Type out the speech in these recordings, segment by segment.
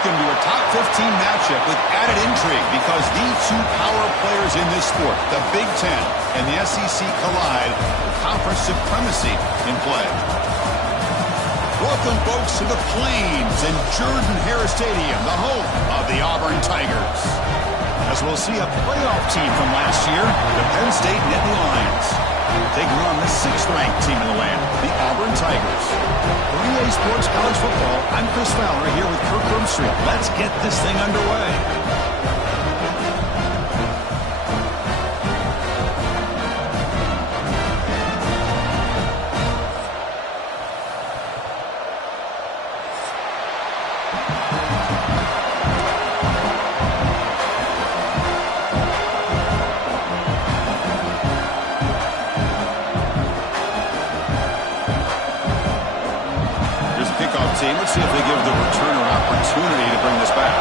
Welcome to a top 15 matchup with added intrigue because these two power players in this sport, the Big Ten and the SEC, collide with conference supremacy in play. Welcome, folks, to the Plains and Jordan-Hare Stadium, the home of the Auburn Tigers. As we'll see a playoff team from last year, the Penn State Nittany Lions, taking on the 6th-ranked team in the land, the Auburn Tigers. For EA Sports College Football, I'm Chris Fowler here with Kirk Broomstreet. Let's get this thing underway. Let's see if they give the returner an opportunity to bring this back.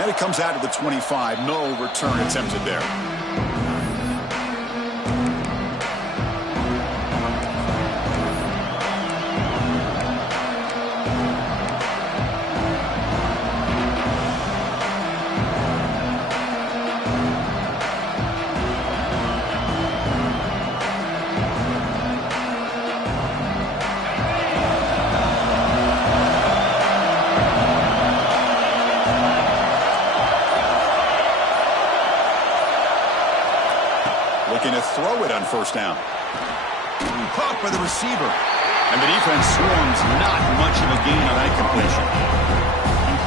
And it comes out of the 25. No return attempted there. Looking to throw it on first down. Caught by the receiver. And the defense swarms not much of a gain on that completion.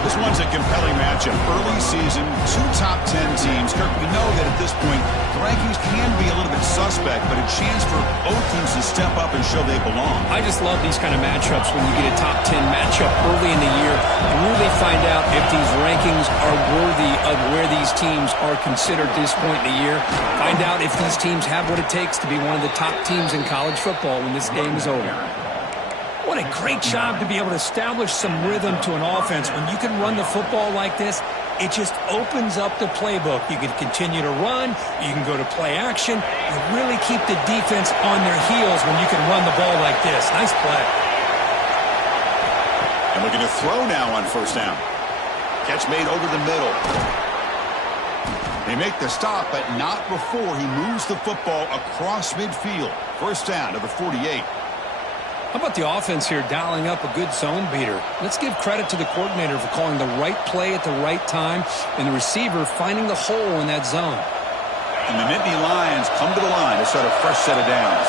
This one's a compelling matchup. Early season, two top 10 teams. Kirk, we know that at this point, the rankings can be a little bit suspect, but a chance for both teams to step up and show they belong. I just love these kind of matchups when you get a top 10 matchup early in the year and really find out if these rankings are worthy of where these teams are considered at this point in the year. Find out if these teams have what it takes to be one of the top teams in college football when this game is over. What a great job to be able to establish some rhythm to an offense. When you can run the football like this, it just opens up the playbook. You can continue to run. You can go to play action. You really keep the defense on their heels when you can run the ball like this. Nice play. And looking to throw now on first down. Catch made over the middle. They make the stop, but not before he moves the football across midfield. First down to the 48. How about the offense here dialing up a good zone beater? Let's give credit to the coordinator for calling the right play at the right time and the receiver finding the hole in that zone. And the Nittany Lions come to the line to start a fresh set of downs.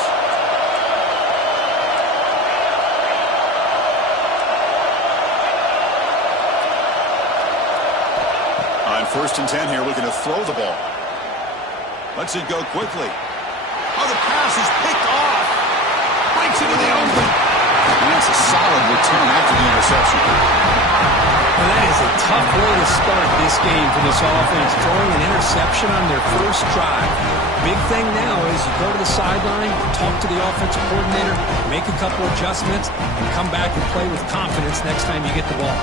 On first and 10 here, looking to throw the ball. Lets it go quickly. Oh, the pass is picked off. Breaks into the open. And that's a solid return after the interception. Well, that is a tough way to start this game for this offense, throwing an interception on their first drive. Big thing now is you go to the sideline, talk to the offensive coordinator, make a couple adjustments, and come back and play with confidence next time you get the ball.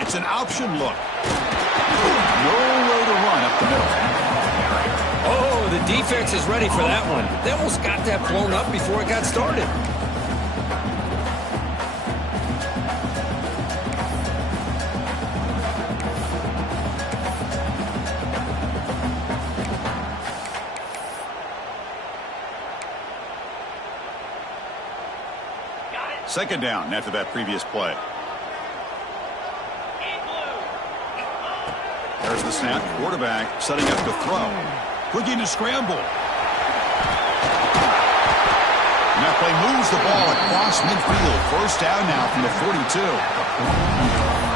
It's an option look. Nowhere to run up the middle. Oh, the defense is ready for that one. They almost got that blown up before it got started. Second down after that previous play. There's the snap. Quarterback setting up to throw. Looking to scramble. And that play moves the ball across midfield. First down now from the 42.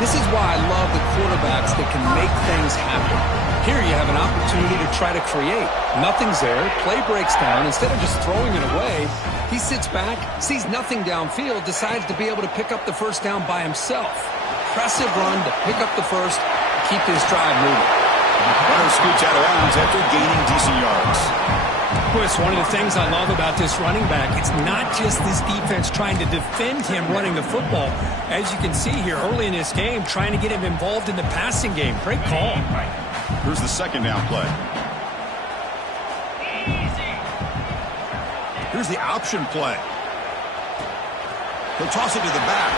This is why I love the quarterbacks that can make things happen. Here you have an opportunity to try to create. Nothing's there. Play breaks down. Instead of just throwing it away, he sits back, sees nothing downfield, decides to be able to pick up the first down by himself. Impressive run to pick up the first, keep this drive moving. Runner scoots out of bounds after gaining decent yards. Chris, one of the things I love about this running back, it's not just this defense trying to defend him running the football. As you can see here early in this game, trying to get him involved in the passing game. Great call. Here's the second down play. Here's the option play. He'll toss it to the back.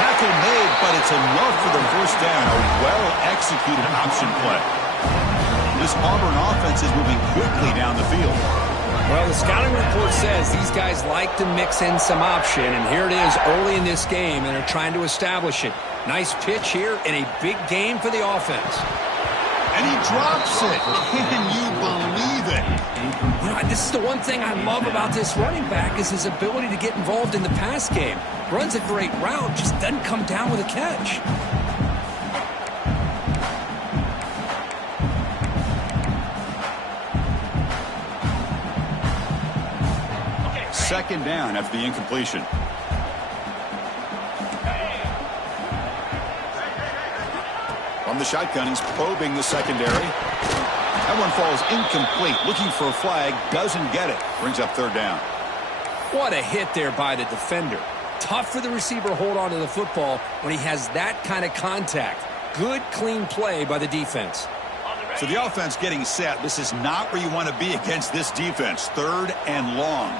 Tackle made, but it's enough for the first down. A well-executed option play. This Auburn offense is moving quickly down the field. Well, the scouting report says these guys like to mix in some option, and here it is early in this game, and they're trying to establish it. Nice pitch here in a big game for the offense. And he drops it. Can you believe it? You know, this is the one thing I love about this running back is his ability to get involved in the pass game. Runs a great route, just doesn't come down with a catch. Second down after the incompletion. From the shotgun, he's probing the secondary. That one falls incomplete. Looking for a flag, doesn't get it. Brings up third down. What a hit there by the defender. Tough for the receiver to hold on to the football when he has that kind of contact. Good, clean play by the defense. So the offense getting set. This is not where you want to be against this defense. Third and long.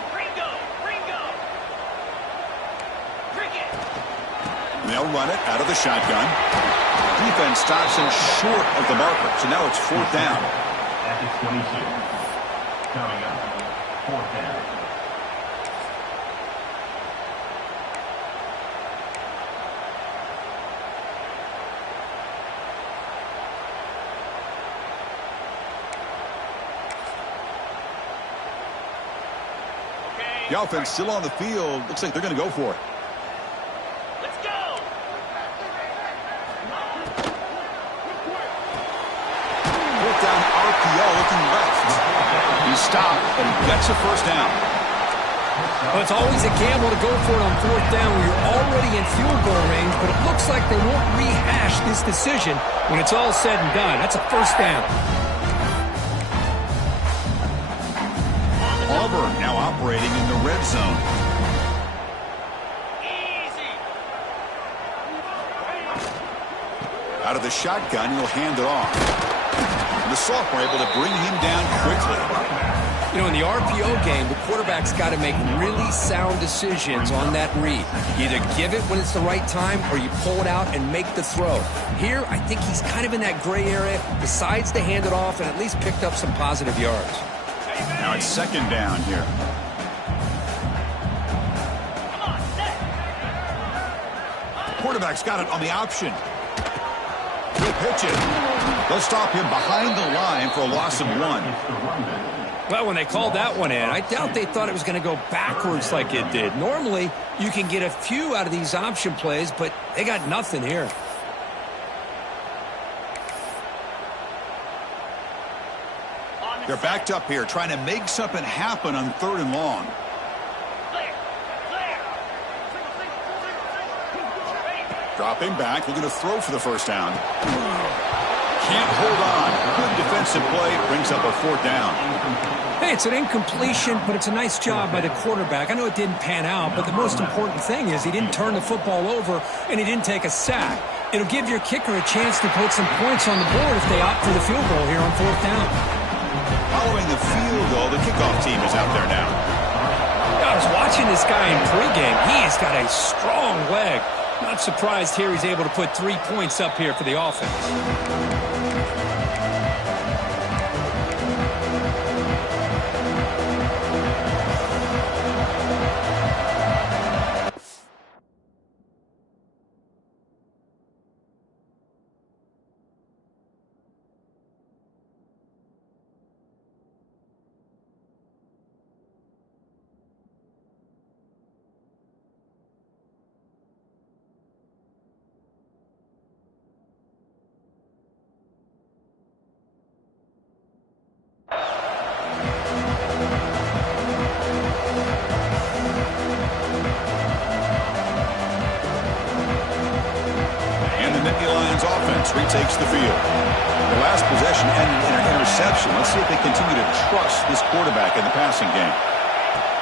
They'll run it out of the shotgun. Defense stops him short of the marker. So now it's fourth down. At the 22. Coming up, fourth down. The offense still on the field. Looks like they're going to go for it. Looking left. He stopped, but he gets a first down. Well, it's always a gamble to go for it on fourth down when you're already in field goal range, but it looks like they won't rehash this decision when it's all said and done. That's a first down. Auburn now operating in the red zone. Out of the shotgun, he'll hand it off. The sophomore able to bring him down quickly. You know, in the RPO game, the quarterback's got to make really sound decisions on that read. You either give it when it's the right time or you pull it out and make the throw. Here, I think he's kind of in that gray area, decides to hand it off and at least picked up some positive yards. Now it's second down here. Quarterback's got it on the option. He'll pitch it. They'll stop him behind the line for a loss of one. Well, when they called that one in, I doubt they thought it was going to go backwards like it did. Normally, you can get a few out of these option plays, but they got nothing here. They're backed up here, trying to make something happen on third and long. Dropping back, looking to throw for the first down. Can't hold on. Good defensive play, brings up a fourth down. Hey, it's an incompletion, but it's a nice job by the quarterback. I know it didn't pan out, but the most important thing is he didn't turn the football over and he didn't take a sack. It'll give your kicker a chance to put some points on the board if they opt for the field goal here on fourth down. Following the field goal, the kickoff team is out there now. I was watching this guy in pregame. He's got a strong leg. Not surprised here he's able to put 3 points up here for the offense. takes the field. The last possession ended in an interception. Let's see if they continue to trust this quarterback in the passing game.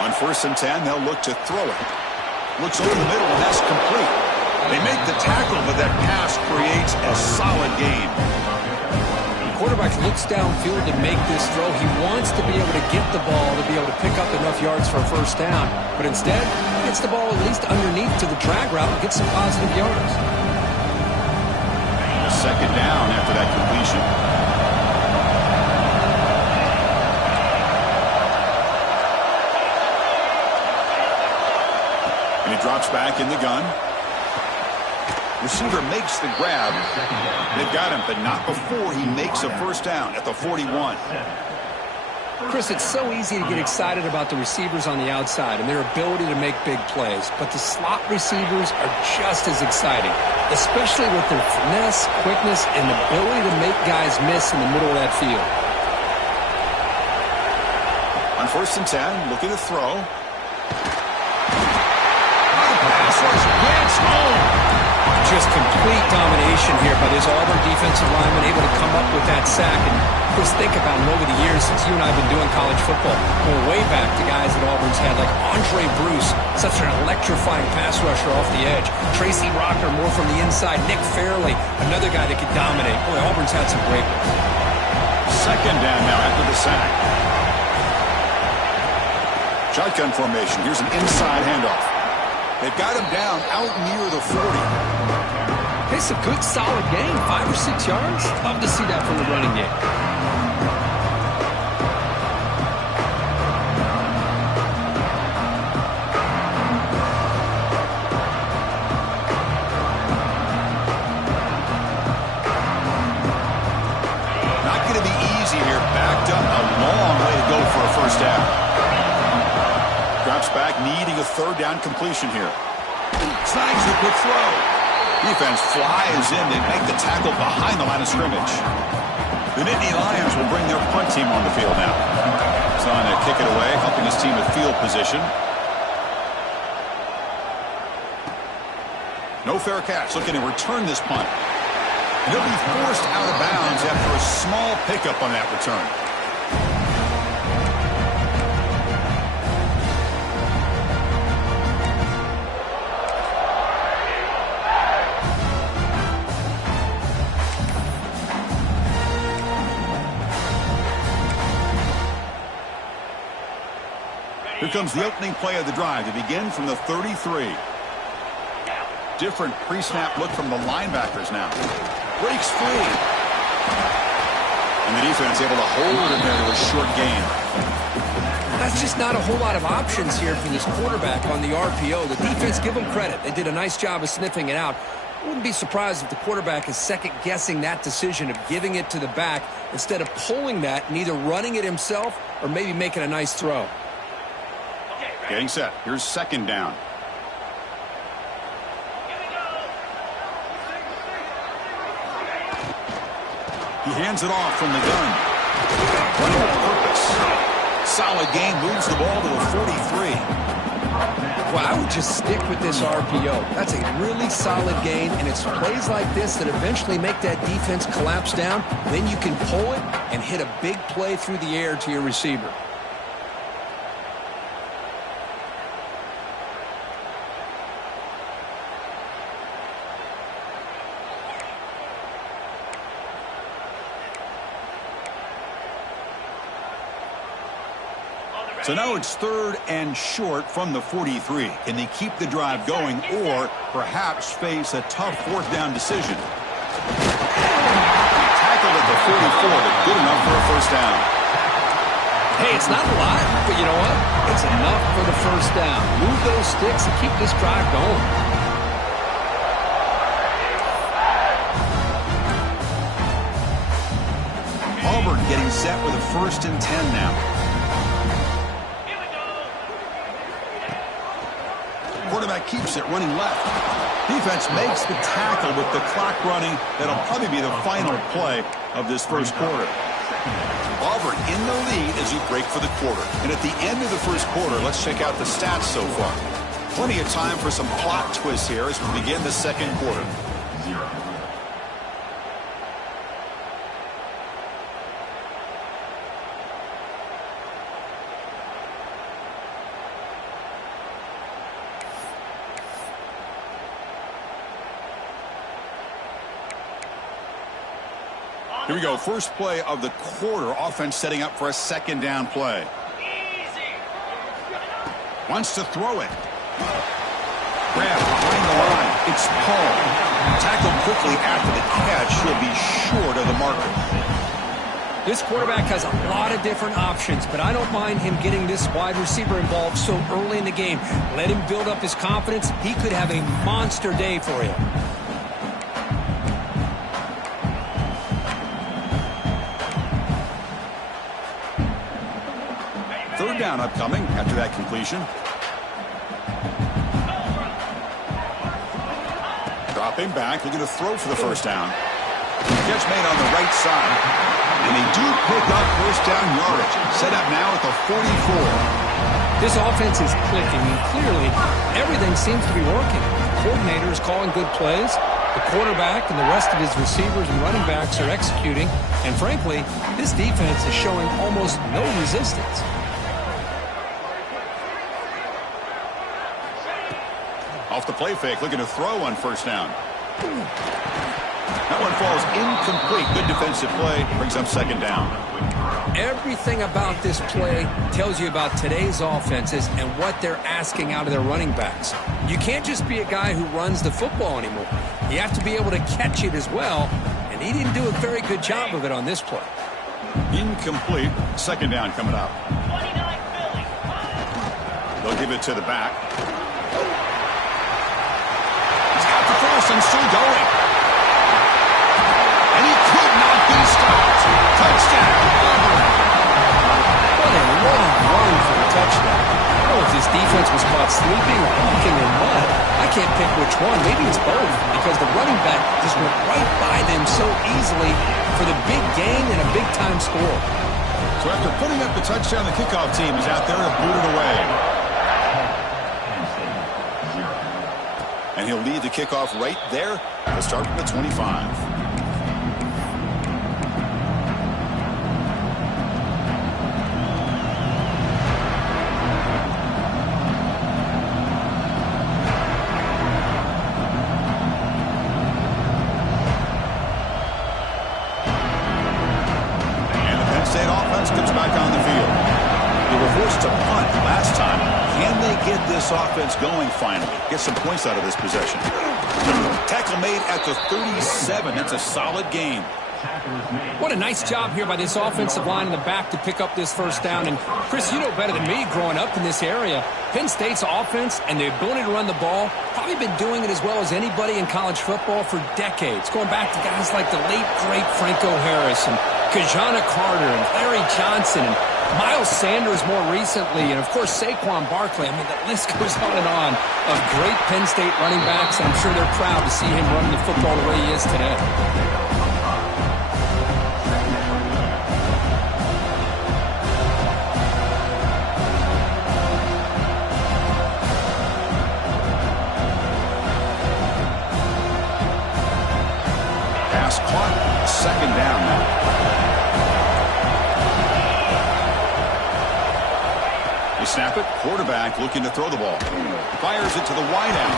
On 1st and 10, they'll look to throw it. Looks over the middle, and that's complete. They make the tackle, but that pass creates a solid gain. The quarterback looks downfield to make this throw. He wants to be able to get the ball to be able to pick up enough yards for a first down. But instead, he gets the ball at least underneath to the drag route and gets some positive yards. A second down after that completion. And he drops back in the gun. Receiver makes the grab. They've got him, but not before he makes a first down at the 41. Chris, it's so easy to get excited about the receivers on the outside and their ability to make big plays, but the slot receivers are just as exciting, especially with their finesse, quickness, and ability to make guys miss in the middle of that field. On 1st and 10, looking to throw. Pass rush gets home. Just complete domination here by this Auburn defensive lineman, able to come up with that sack. And Chris, think about him over the years since you and I have been doing college football. Going way back to guys that Auburn's had, like Andre Bruce, such an electrifying pass rusher off the edge. Tracy Rocker, more from the inside. Nick Fairley, another guy that could dominate. Boy, Auburn's had some great ones. Second down now after the sack. Shotgun formation. Here's an inside handoff. They've got him down out near the 40. It's a good, solid gain, 5 or 6 yards. Love to see that from the running game. Not going to be easy here. Backed up, a long way to go for a first down. Drops back, needing a third down completion here. Snags the quick throw. Defense flies in to make the tackle behind the line of scrimmage. The Nittany Lions will bring their punt team on the field now. He's on to kick it away, helping his team with field position. No fair catch, looking to return this punt. And he'll be forced out of bounds after a small pickup on that return. Here comes the opening play of the drive to begin from the 33. Different pre-snap look from the linebackers now. Breaks free. And the defense able to hold him there to a short gain. That's just not a whole lot of options here for this quarterback on the RPO. The defense, give them credit. They did a nice job of sniffing it out. Wouldn't be surprised if the quarterback is second-guessing that decision of giving it to the back instead of pulling that and either running it himself or maybe making a nice throw. Getting set. Here's second down. He hands it off from the gun. Running with purpose. Solid gain, moves the ball to the 43. Well, I would just stick with this RPO. That's a really solid gain, and it's plays like this that eventually make that defense collapse down. Then you can pull it and hit a big play through the air to your receiver. So now it's third and short from the 43. Can they keep the drive going or perhaps face a tough fourth down decision? Tackled at the 44, but good enough for a first down. Hey, it's not a lot, but you know what? It's enough for the first down. Move those sticks and keep this drive going. Auburn getting set with a 1st and 10 now. Quarterback keeps it running left. Defense makes the tackle with the clock running. That'll probably be the final play of this first quarter. Auburn in the lead as you break for the quarter. And at the end of the first quarter, let's check out the stats so far. Plenty of time for some plot twists here as we begin the second quarter. Here we go. First play of the quarter. Offense setting up for a second down play. Wants to throw it. Grab behind the line. It's Paul. Tackled quickly after the catch. He'll be short of the marker. This quarterback has a lot of different options, but I don't mind him getting this wide receiver involved so early in the game. Let him build up his confidence. He could have a monster day for you. Third down upcoming after that completion. Dropping back, looking to throw for the first down. Catch made on the right side. And they do pick up first down yardage. Set up now at the 44. This offense is clicking, and clearly everything seems to be working. The coordinator is calling good plays. The quarterback and the rest of his receivers and running backs are executing. And frankly, this defense is showing almost no resistance. Off the play fake, looking to throw on first down. That one falls incomplete. Good defensive play. Brings up second down. Everything about this play tells you about today's offenses and what they're asking out of their running backs. You can't just be a guy who runs the football anymore. You have to be able to catch it as well, and he didn't do a very good job of it on this play. Incomplete. Second down coming up. They'll give it to the back. He's got the cross and still going. And he could not be stopped. Touchdown, Auburn. What a long run for a touchdown. I don't know if this defense was caught sleeping or walking in mud. I can't pick which one. Maybe it's both, because the running back just went right by them so easily for the big gain and a big-time score. So after putting up the touchdown, the kickoff team is out there to boot it away. And he'll lead the kickoff right there. We'll start from the 25. Offense going finally. Get some points out of this possession. Tackle made at the 37. That's a solid gain. What a nice job here by this offensive line in the back to pick up this first down. And Chris, you know better than me growing up in this area, Penn State's offense and the ability to run the ball probably been doing it as well as anybody in college football for decades. Going back to guys like the late, great Franco Harris and Kajana Carter and Larry Johnson and Miles Sanders more recently, and of course Saquon Barkley. I mean, the list goes on of great Penn State running backs. I'm sure they're proud to see him running the football the way he is today. Pass caught, second down now. Snap it. Quarterback looking to throw the ball. Fires it to the wideout.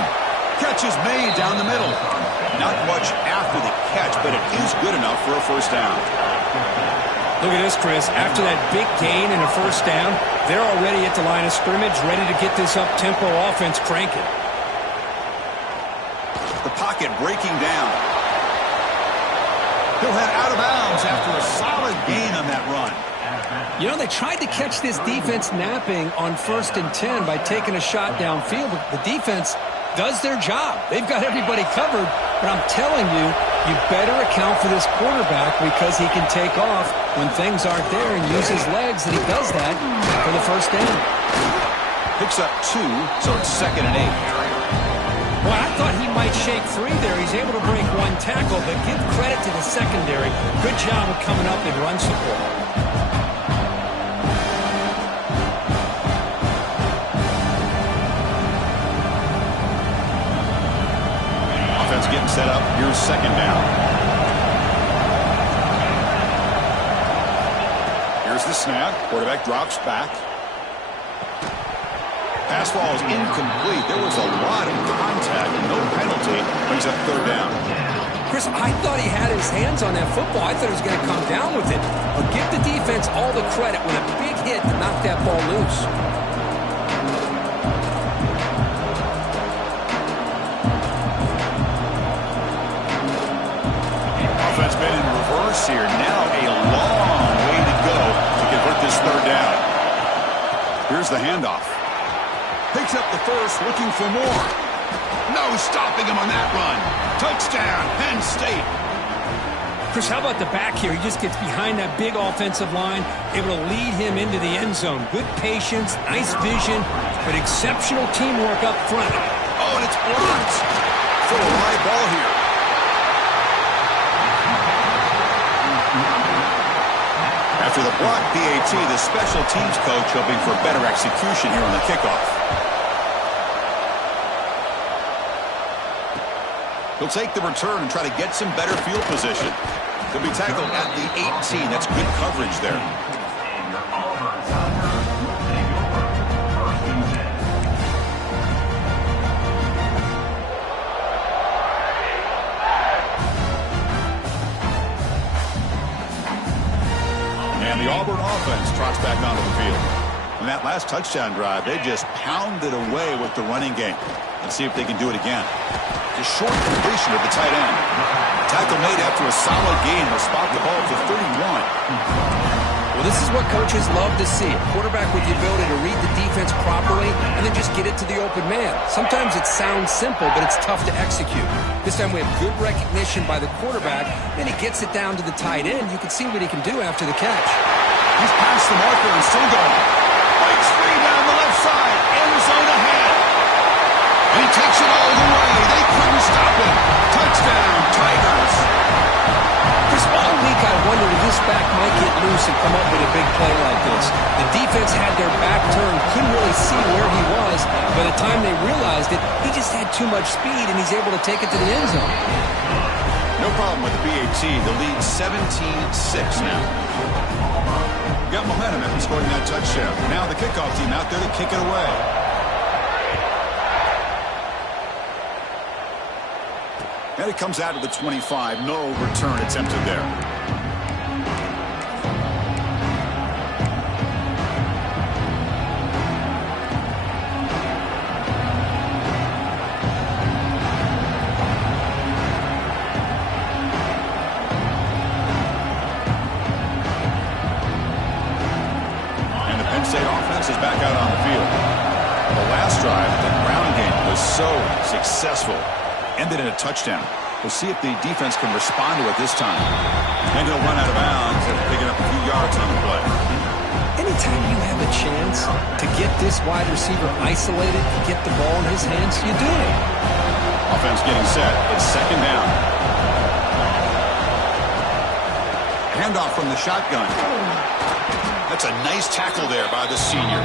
Catch is made down the middle. Not much after the catch, but it is good enough for a first down. Look at this, Chris. After that big gain and a first down, they're already at the line of scrimmage, ready to get this up-tempo offense cranking. The pocket breaking down. He'll head out of bounds after a solid gain on that run. You know, they tried to catch this defense napping on 1st and 10 by taking a shot downfield, but the defense does their job. They've got everybody covered, but I'm telling you, you better account for this quarterback because he can take off when things aren't there and use his legs, and he does that for the first down. Picks up 2, so it's 2nd and 8. Well, I thought he might shake free there. He's able to break one tackle, but give credit to the secondary. Good job of coming up in run support. Getting set up. Here's second down. Here's the snap. Quarterback drops back. Pass ball is incomplete. There was a lot of contact and no penalty. Brings up third down. Chris, I thought he had his hands on that football. I thought he was going to come down with it. But give the defense all the credit with a big hit to knock that ball loose. Offense been in reverse here. Now a long way to go to convert this third down. Here's the handoff. Picks up the first, looking for more. No stopping him on that run. Touchdown, Penn State. Chris, how about the back here? He just gets behind that big offensive line, able to lead him into the end zone. Good patience, nice vision, but exceptional teamwork up front. Oh, and it's blocked. Full of high ball here. After the block PAT, the special teams coach hoping for better execution here on the kickoff. He'll take the return and try to get some better field position. He'll be tackled at the 18. That's good coverage there. And the Auburn offense trots back onto the field. On that last touchdown drive, they just pounded away with the running game. Let's see if they can do it again. A short completion of the tight end. Tackle made after a solid gain will spot the ball to 31. Well, this is what coaches love to see. A quarterback with the ability to read the defense properly and then just get it to the open man. Sometimes it sounds simple, but it's tough to execute. This time we have good recognition by the quarterback, then he gets it down to the tight end. You can see what he can do after the catch. He's past the marker and still going. Big screen down the left side. Arizona ahead. And he takes it all the way. They couldn't stop him. Touchdown, Tigers. Chris, all week I wondered if this back might get loose and come up with a big play like this. The defense had their back turned, couldn't really see where he was. By the time they realized it, he just had too much speed, and he's able to take it to the end zone. No problem with the BAT. The lead 17-6 now. Got momentum after scoring that touchdown. Now the kickoff team out there to kick it away. And it comes out of the 25. No return attempted there. And the Penn State offense is back out on the field. The last drive, the ground game was so successful. Ended in a touchdown. We'll see if the defense can respond to it this time. And he'll run out of bounds after picking up a few yards on the play. Anytime you have a chance to get this wide receiver isolated, get the ball in his hands, you do it. Offense getting set. It's second down. Handoff from the shotgun. That's a nice tackle there by the senior.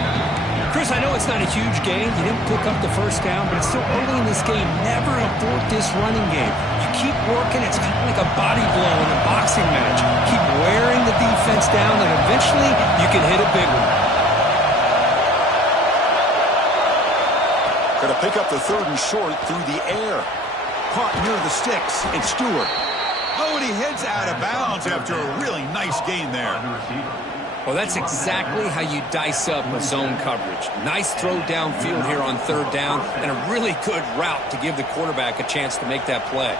Chris, I know it's not a huge game. You didn't pick up the first down, but it's still early in this game. Never abort this running game. You keep working. It's kind of like a body blow in a boxing match. Keep wearing the defense down, and eventually you can hit a big one. Got to pick up the third and short through the air. Caught near the sticks. It's Stewart. Oh, and he heads out of bounds after a really nice gain there. Well, that's exactly how you dice up a zone coverage. Nice throw downfield here on third down, and a really good route to give the quarterback a chance to make that play.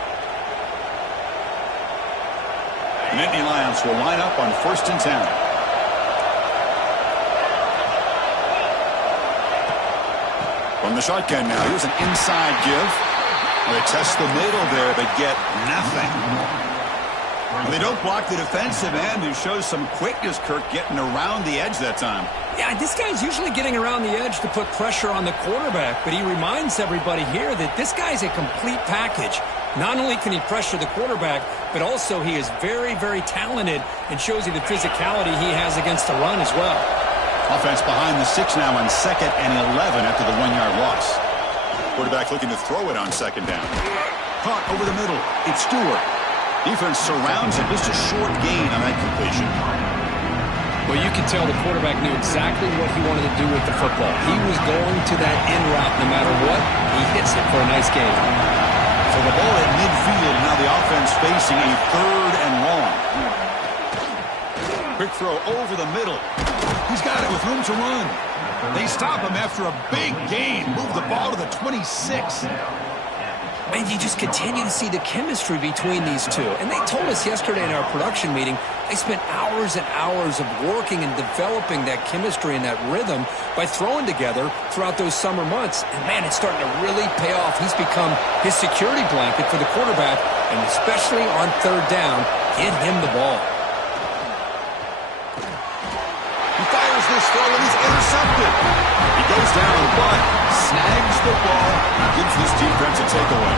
The Nittany Lions will line up on 1st and 10. From the shotgun now, here's an inside give. They test the middle there, but get nothing. They don't block the defensive end, who shows some quickness, Kirk, getting around the edge that time. Yeah, this guy's usually getting around the edge to put pressure on the quarterback, but he reminds everybody here that this guy's a complete package. Not only can he pressure the quarterback, but also he is very, very talented and shows you the physicality he has against the run as well. Offense behind the 6 now on 2nd and 11 after the 1-yard loss. Quarterback looking to throw it on 2nd down. Caught over the middle. It's Stewart. Defense surrounds him. Just a short gain on that completion. Well, you can tell the quarterback knew exactly what he wanted to do with the football. He was going to that in route no matter what. He hits it for a nice gain. So the ball at midfield, now the offense facing a 3rd and long. Quick throw over the middle. He's got it with room to run. They stop him after a big gain. Move the ball to the 26. And you just continue to see the chemistry between these two. And they told us yesterday in our production meeting, they spent hours and hours of working and developing that chemistry and that rhythm by throwing together throughout those summer months. And, man, it's starting to really pay off. He's become his security blanket for the quarterback, and especially on 3rd down, get him the ball. He fires this throw, and he's intercepted. He goes down, but snags the ball and gives this defense a takeaway.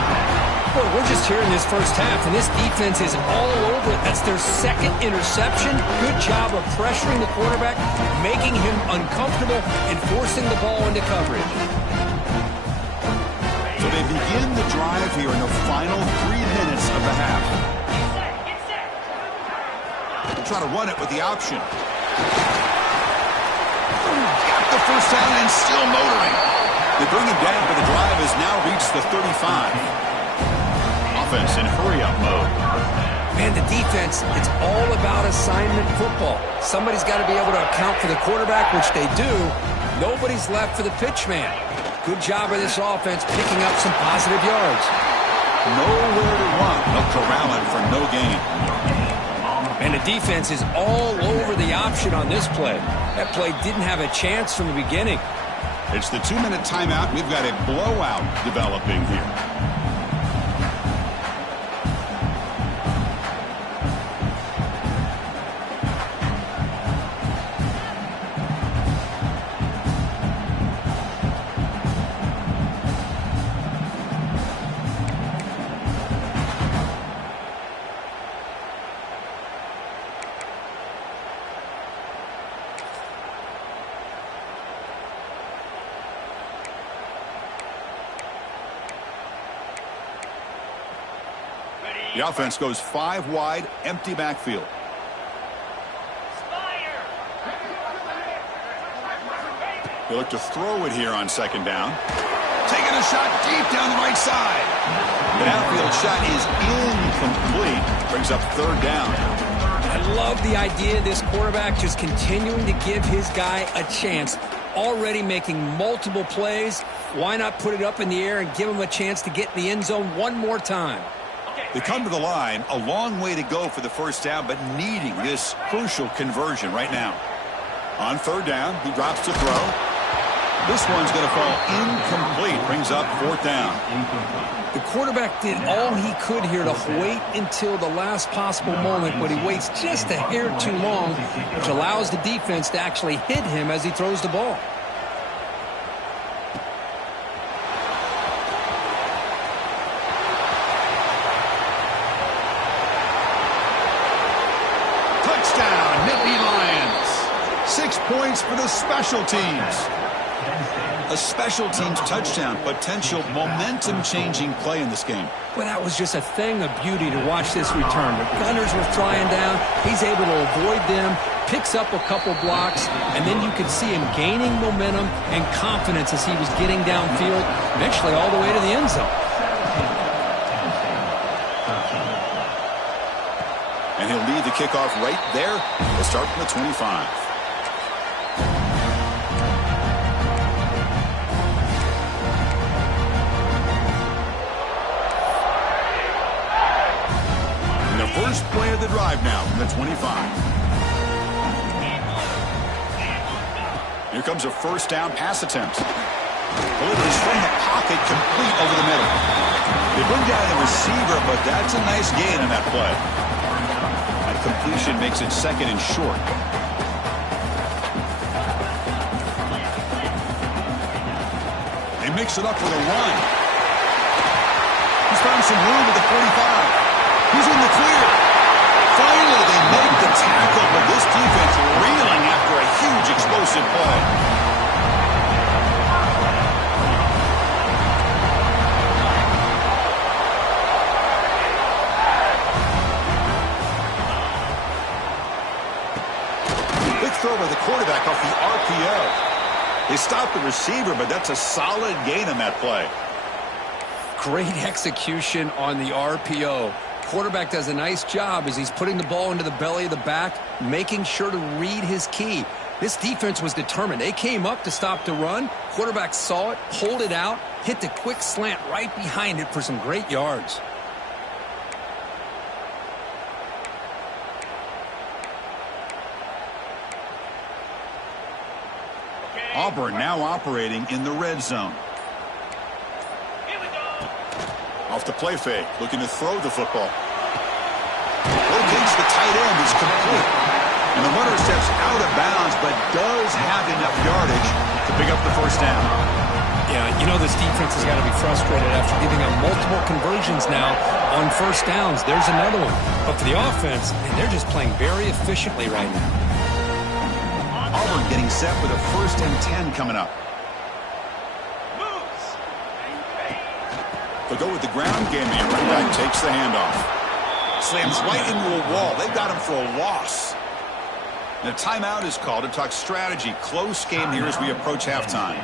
Boy, we're just here in this first half, and this defense is all over it. That's their 2nd interception. Good job of pressuring the quarterback, making him uncomfortable, and forcing the ball into coverage. So they begin the drive here in the final 3 minutes of the half. They'll try to run it with the option. Got the first down and still motoring. They bring him down, but the drive has now reached the 35. Offense in hurry-up mode. Man, the defense, it's all about assignment football. Somebody's got to be able to account for the quarterback, which they do. Nobody's left for the pitch man. Good job of this offense picking up some positive yards. Nowhere to run. They'll corral it for no gain. And the defense is all over the option on this play. That play didn't have a chance from the beginning. It's the 2-minute timeout. We've got a blowout developing here. The offense goes 5 wide, empty backfield. They look to throw it here on 2nd down. Taking a shot deep down the right side. The downfield shot is incomplete. Brings up 3rd down. I love the idea of this quarterback just continuing to give his guy a chance. Already making multiple plays. Why not put it up in the air and give him a chance to get in the end zone one more time? They come to the line, a long way to go for the first down, but needing this crucial conversion right now. On 3rd down, he drops to throw. This one's going to fall incomplete. Brings up 4th down. The quarterback did all he could here to wait until the last possible moment, but he waits just a hair too long, which allows the defense to actually hit him as he throws the ball. Touchdown, Nittany Lions. 6 points for the special teams. A special teams touchdown, potential momentum-changing play in this game. Well, that was just a thing of beauty to watch this return. The gunners were flying down. He's able to avoid them, picks up a couple blocks, and then you could see him gaining momentum and confidence as he was getting downfield, eventually all the way to the end zone. And he'll lead the kickoff right there. We'll start from the 25. First play of the drive now from the 25. Here comes a first down pass attempt. Delivers from the pocket, complete over the middle. They bring down the receiver, but that's a nice gain on that play. That completion makes it 2nd and short. They mix it up with a run. He's found some room at the 45. He's in the clear. Finally, they make the tackle, but this defense reeling after a huge explosive play. Big throw by the quarterback off the RPO. They stopped the receiver, but that's a solid gain on that play. Great execution on the RPO. Quarterback does a nice job as he's putting the ball into the belly of the back, making sure to read his key. This defense was determined. They came up to stop the run. Quarterback saw it, pulled it out, hit the quick slant right behind it for some great yards. Auburn now operating in the red zone. Off the play fake, looking to throw the football. Locates the tight end, is complete. And the runner steps out of bounds, but does have enough yardage to pick up the first down. Yeah, you know this defense has got to be frustrated after giving up multiple conversions now on first downs. There's another one. But for the offense, man, they're just playing very efficiently right now. Auburn getting set with a 1st and 10 coming up. They'll go with the ground game. The running back takes the handoff. Slams right into a wall. They've got him for a loss. And a timeout is called to talk strategy. Close game here as we approach halftime.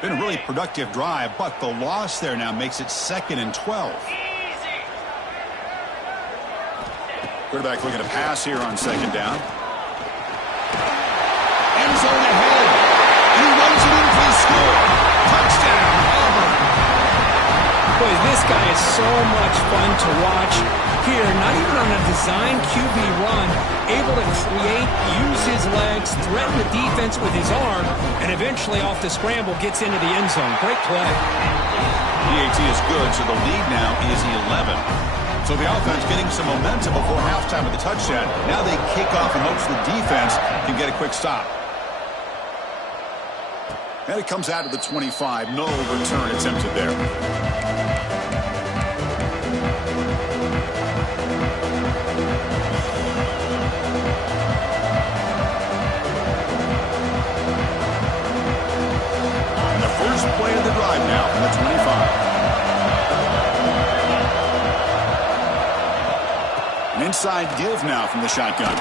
Been a really productive drive, but the loss there now makes it 2nd and 12. Quarterback looking to pass here on 2nd down. End zone ahead. And he runs it in for the score. Touchdown, Auburn. Boy, this guy is so much fun to watch here. Not even on a design QB run, able to create, use his legs, threaten the defense with his arm, and eventually off the scramble gets into the end zone. Great play. PAT is good, so the lead now is 11. So the offense getting some momentum before halftime with the touchdown. Now they kick off in hopes the defense can get a quick stop. And it comes out to the 25. No return attempted there. And the first play of the drive now from the 25. An inside give now from the shotgun.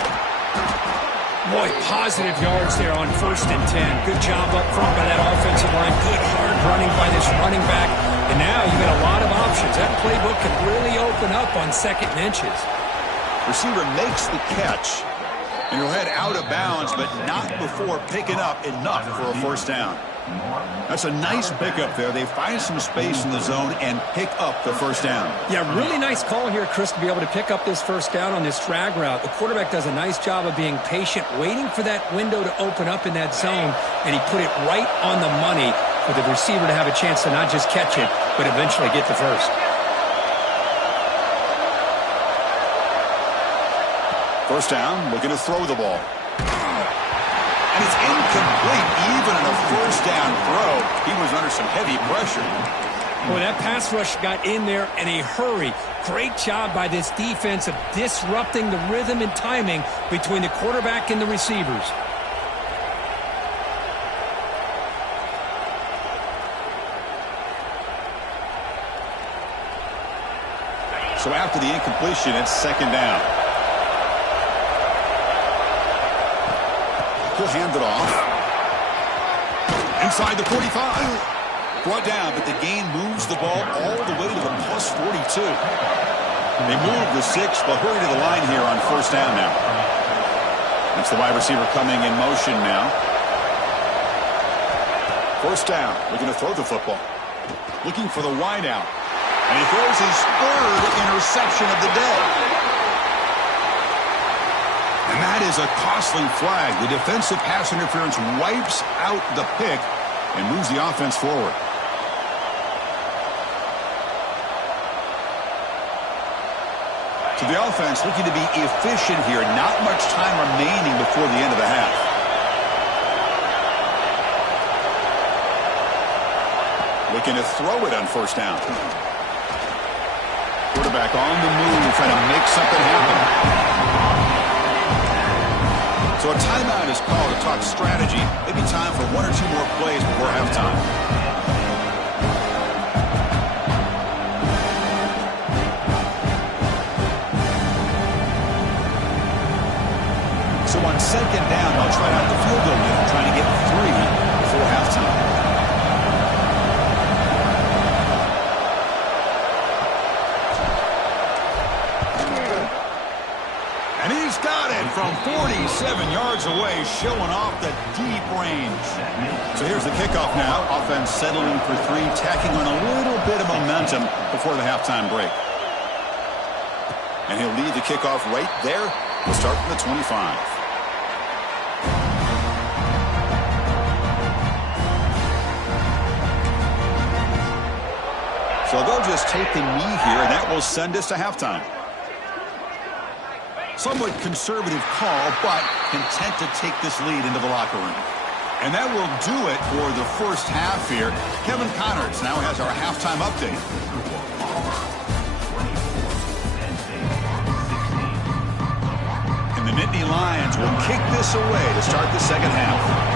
Boy, positive yards there on 1st and 10. Good job up front by that offensive line. Good hard running by this running back. And now you got a lot of options. That playbook can really open up on 2nd and inches. Receiver makes the catch. And he'll head out of bounds, but not before picking up enough for a 1st down. That's a nice pickup there. They find some space in the zone and pick up the 1st down. Yeah, really nice call here, Chris, to be able to pick up this 1st down on this drag route. The quarterback does a nice job of being patient, waiting for that window to open up in that zone, and he put it right on the money for the receiver to have a chance to not just catch it, but eventually get the first. First down, looking to throw the ball. And it's incomplete. Even on a 1st down throw, he was under some heavy pressure. Boy, that pass rush got in there in a hurry. Great job by this defense of disrupting the rhythm and timing between the quarterback and the receivers. So after the incompletion, it's 2nd down. He'll hand it off. Inside the 45. Brought down, but the gain moves the ball all the way to the plus 42. They move the 6, but hurry to the line here on 1st down now. It's the wide receiver coming in motion now. 1st down, looking to throw the football. Looking for the wide out. And he throws his 3rd interception of the day. And that is a costly flag. The defensive pass interference wipes out the pick and moves the offense forward. So the offense looking to be efficient here. Not much time remaining before the end of the half. Looking to throw it on 1st down. Quarterback on the move, trying to make something happen. So a timeout is called to talk strategy. Maybe time for 1 or 2 more plays before halftime. So on second down, they'll try out the field goal unit, trying to get 3 before halftime. And he's got it from 47 yards away, showing off the deep range. So here's the kickoff now. Offense settling for 3, tacking on a little bit of momentum before the halftime break. And he'll lead the kickoff right there. We'll start from the 25. So they'll just take the knee here, and that will send us to halftime. Somewhat conservative call, but content to take this lead into the locker room. And that will do it for the first half here. Kevin Connors now has our halftime update. And the Nittany Lions will kick this away to start the second half.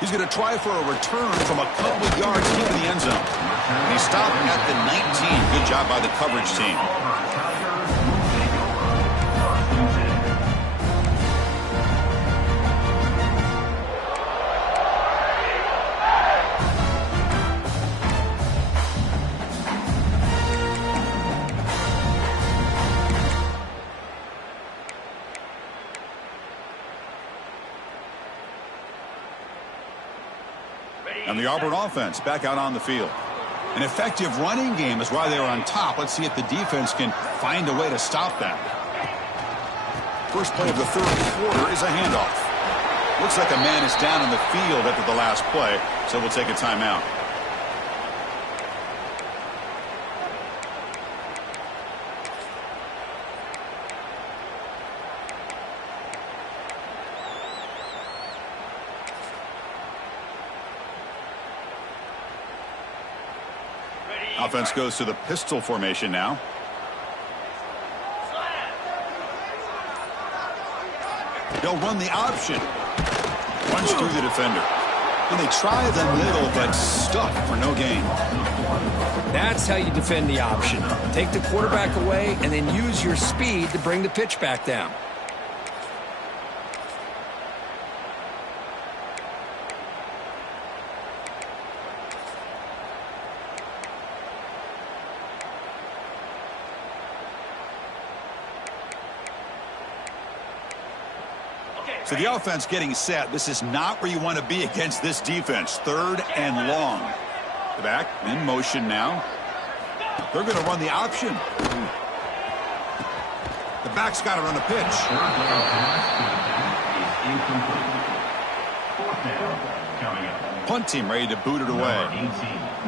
He's going to try for a return from a couple of yards deep in the end zone. And he stopped at the 19. Good job by the coverage team. And the Auburn offense back out on the field. An effective running game is why they were on top. Let's see if the defense can find a way to stop that. First play of the third quarter is a handoff. Looks like a man is down on the field after the last play, so we'll take a timeout. Offense goes to the pistol formation now. They'll run the option. Punch through the defender. And they try the middle, but stuck for no gain. That's how you defend the option. Take the quarterback away and then use your speed to bring the pitch back down. So the offense getting set. This is not where you want to be against this defense. 3rd and long. The back in motion now. They're going to run the option. The back's got to run a pitch. Punt team ready to boot it away.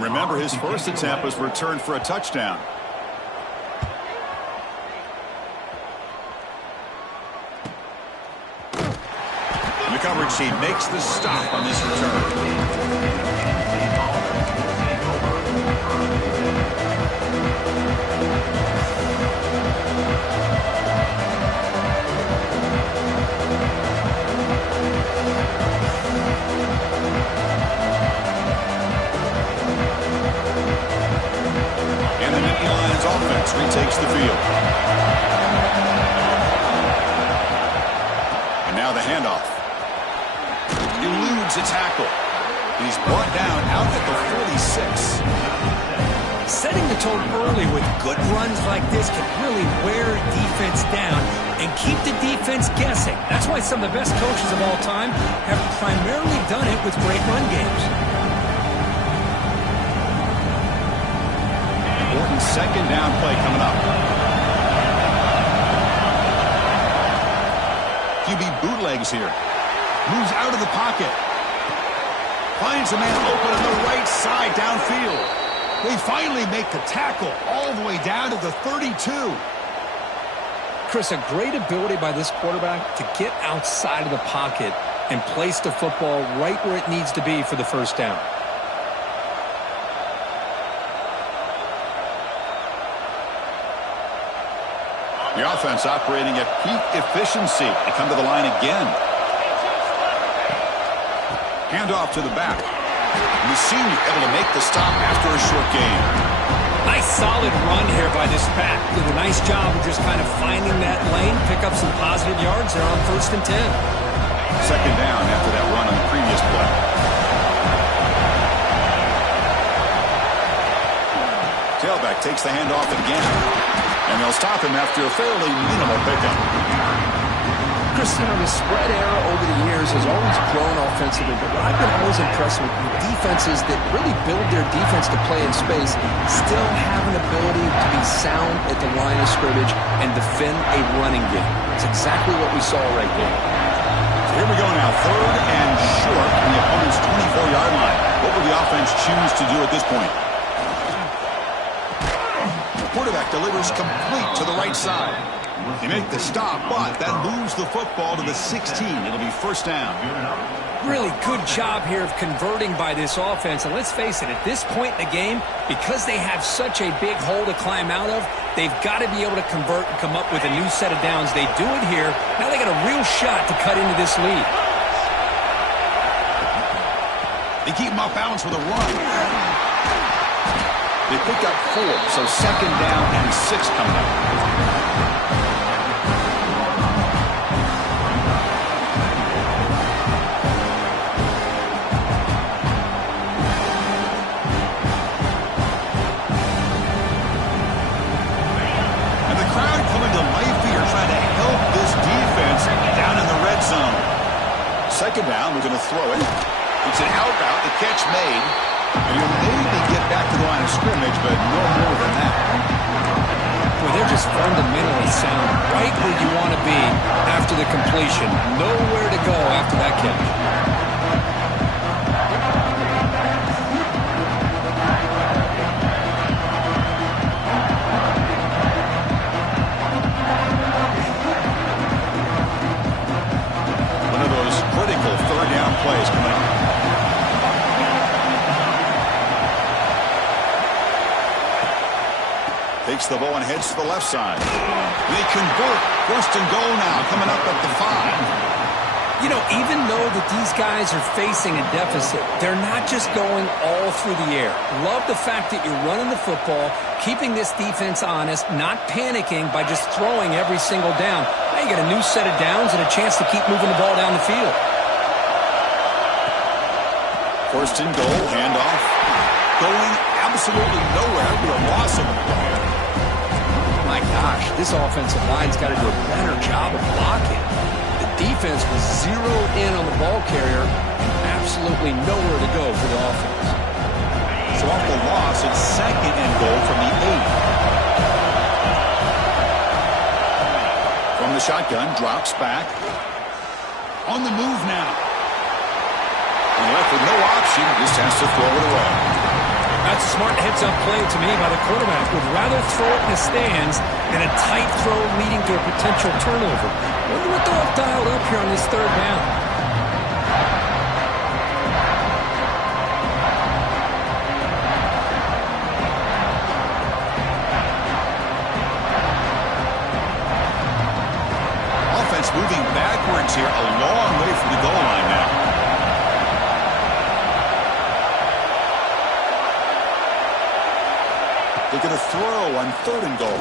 Remember, his first attempt was returned for a touchdown. Coverage team makes the stop on this return. And the Nittany Lions offense retakes the field. And now the handoff. Eludes a tackle. He's brought down out at the 46. Setting the tone early with good runs like this can really wear defense down and keep the defense guessing. That's why some of the best coaches of all time have primarily done it with great run games. Important second down play coming up. QB bootlegs here. Moves out of the pocket. Finds a man open on the right side downfield. They finally make the tackle all the way down to the 32. Chris, a great ability by this quarterback to get outside of the pocket and place the football right where it needs to be for the first down. The offense operating at peak efficiency. They come to the line again. Handoff to the back. And the senior able to make the stop after a short gain. Nice solid run here by this back. Did a nice job of just kind of finding that lane, pick up some positive yards there on 1st and 10. Second down after that run on the previous play. Tailback takes the handoff again. And they'll stop him after a fairly minimal pickup. Chris, the spread era over the years has always grown offensively, but what I've been always impressed with defenses that really build their defense to play in space still have an ability to be sound at the line of scrimmage and defend a running game. It's exactly what we saw right there. So here we go now, 3rd and short from the opponent's 24-yard line. What will the offense choose to do at this point? The quarterback delivers complete to the right side. They make the stop, but that moves the football to the 16. It'll be 1st down. Really good job here of converting by this offense. And let's face it, at this point in the game, because they have such a big hole to climb out of, they've got to be able to convert and come up with a new set of downs. They do it here. Now they got a real shot to cut into this lead. They keep him off balance with a run. They pick up 4, so 2nd down and 6 coming up. Second down, we're going to throw it. It's an out route, the catch made. And you'll maybe get back to the line of scrimmage, but no more than that. Boy, they're just fundamentally sound, right where you want to be after the completion. Nowhere to go after that catch. Plays coming up. Takes the ball and heads to the left side. They convert. 1st and goal now, coming up at the 5. Even though that these guys are facing a deficit, they're not just going all through the air. Love the fact that you're running the football, keeping this defense honest, not panicking by just throwing every single down. Now you got a new set of downs and a chance to keep moving the ball down the field. 1st and goal, handoff. Going absolutely nowhere. It'll be a loss of the ball. My gosh, this offensive line's got to do a better job of blocking. The defense was zeroed in on the ball carrier and absolutely nowhere to go for the offense. So off the loss, it's 2nd and goal from the 8. From the shotgun, drops back. On the move now. And left with no option, just has to throw it away. That's a smart heads-up play to me by the quarterback. Would rather throw it in the stands than a tight throw leading to a potential turnover. Wonder what they'll have dialed up here on this 3rd down. Offense moving backwards here, a long way from the goal line now. They're going to throw on 3rd and goal.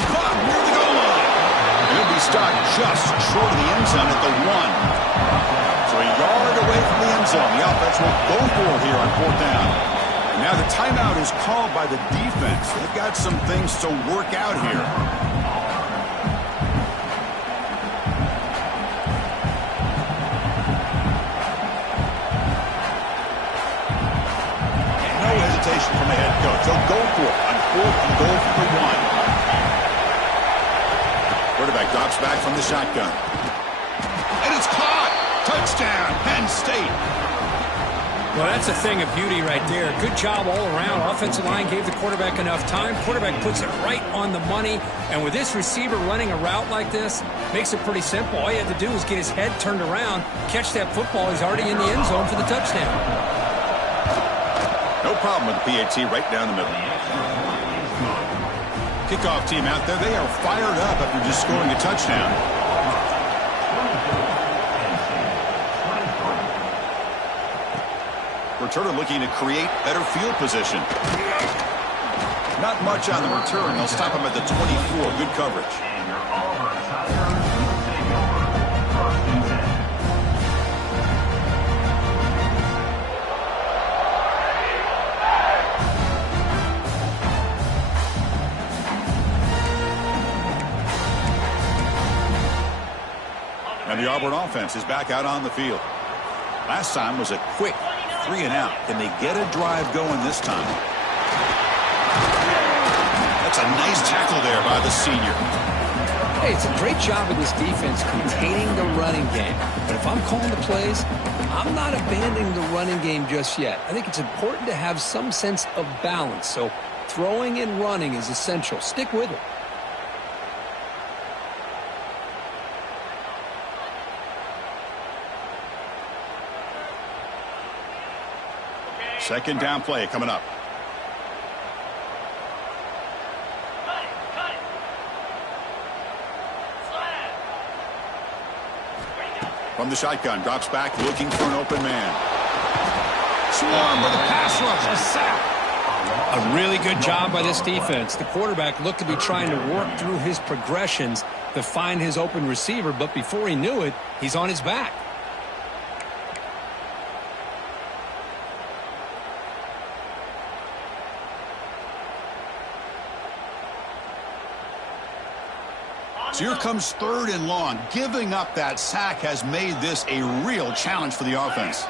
Caught near the goal line. And he'll be stopped just short of the end zone at the 1. So a yard away from the end zone. The offense will go for it here on 4th down. And now the timeout is called by the defense. They've got some things to work out here. From the head coach. They'll go for it on 4th and goal from the 1. Quarterback drops back from the shotgun. And it's caught. Touchdown, Penn State. Well, that's a thing of beauty right there. Good job all around. Offensive line gave the quarterback enough time. Quarterback puts it right on the money. And with this receiver running a route like this, makes it pretty simple. All you have to do is get his head turned around, catch that football. He's already in the end zone for the touchdown. No problem with the PAT right down the middle. Kickoff team out there, they are fired up after just scoring a touchdown. Returner looking to create better field position. Not much on the return. They'll stop him at the 24. Good coverage. And your Auburn Tigers will take over 1st and 10. And the Auburn offense is back out on the field. Last time was a quick 3 and out. Can they get a drive going this time? That's a nice tackle there by the senior. Hey, it's a great job of this defense containing the running game. But if I'm calling the plays, I'm not abandoning the running game just yet. I think it's important to have some sense of balance. So throwing and running is essential. Stick with it. Second down play coming up. From the shotgun, drops back, looking for an open man. Swarm with a pass rush, a sack. A really good job by this defense. The quarterback looked to be trying to work through his progressions to find his open receiver, but before he knew it, he's on his back. So here comes 3rd and long. Giving up that sack has made this a real challenge for the offense.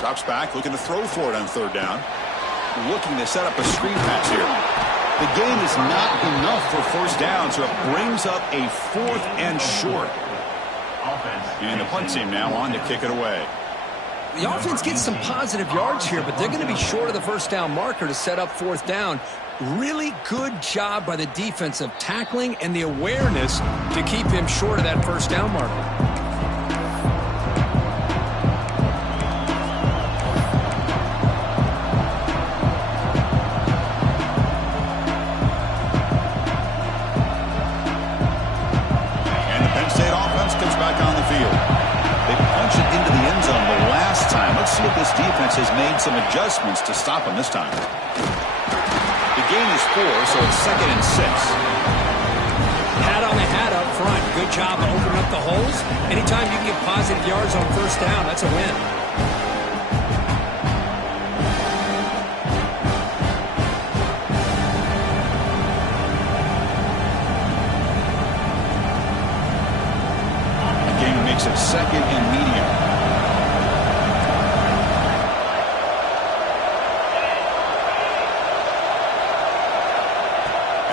Drops back, looking to throw for it on 3rd down. Looking to set up a screen pass here. The game is not enough for 1st down, so it brings up a 4th and short. And the punt team now on to kick it away. The offense gets some positive yards here, but they're going to be short of the 1st down marker to set up 4th down. Really good job by the defense of tackling and the awareness to keep him short of that 1st down marker. And the Penn State offense comes back on the field. They punch it into the end zone the last time. Let's see if this defense has made some adjustments to stop them this time. The gain is 4, so it's 2nd and 6. Hat on the hat up front. Good job of opening up the holes. Anytime you can get positive yards on 1st down, that's a win. The game makes it 2nd and medium.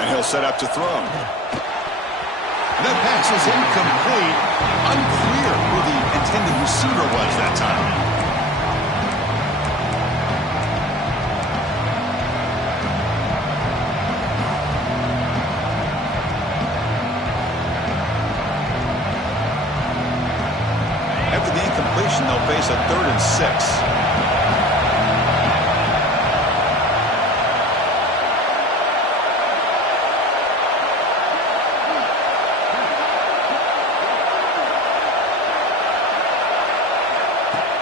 He'll set up to throw. That pass is incomplete. Unclear who the intended receiver was that time. After the incompletion, they'll face a 3rd and 6.